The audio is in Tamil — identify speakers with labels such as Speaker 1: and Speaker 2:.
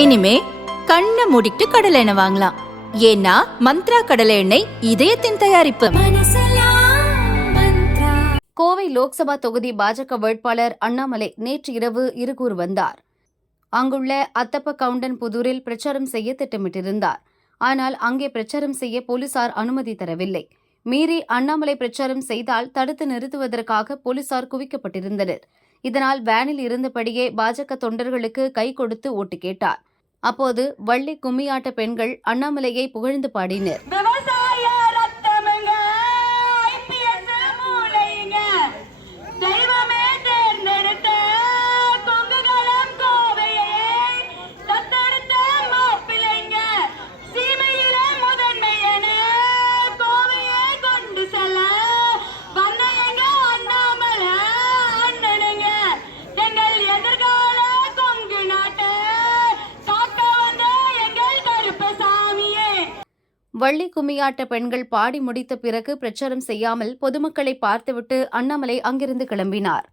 Speaker 1: இனிமே கண்ணை மூடிட்டு கடலை எண்ணெய் வாங்கலாம். ஏன்னா மந்த்ரா கடலை எண்ணெய் இதயத்தின் தயாரிப்பு.
Speaker 2: கோவை லோக்சபா தொகுதி பாஜக வேட்பாளர் அண்ணாமலை நேற்று இரவு இருகூர் வந்தார். அங்குள்ள அத்தப்ப கவுண்டன் புதூரில் பிரச்சாரம் செய்ய திட்டமிட்டிருந்தார். ஆனால் அங்கே பிரச்சாரம் செய்ய போலீசார் அனுமதி தரவில்லை. மீறி அண்ணாமலை பிரச்சாரம் செய்தால் தடுத்து நிறுத்துவதற்காக போலீசார் குவிக்கப்பட்டிருந்தனர். இதனால் வேனில் இருந்தபடியே பாஜக தொண்டர்களுக்கு கை கொடுத்து ஓட்டு கேட்டார். அப்போது வள்ளி கும்மியாட்ட பெண்கள் அண்ணாமலையை புகழ்ந்து பாடினர். வள்ளி கும்மியாட்ட பெண்கள் பாடி முடித்த பிறகு பிரச்சாரம் செய்யாமல் பொதுமக்களை பார்த்துவிட்டு அண்ணாமலை அங்கிருந்து கிளம்பினார்.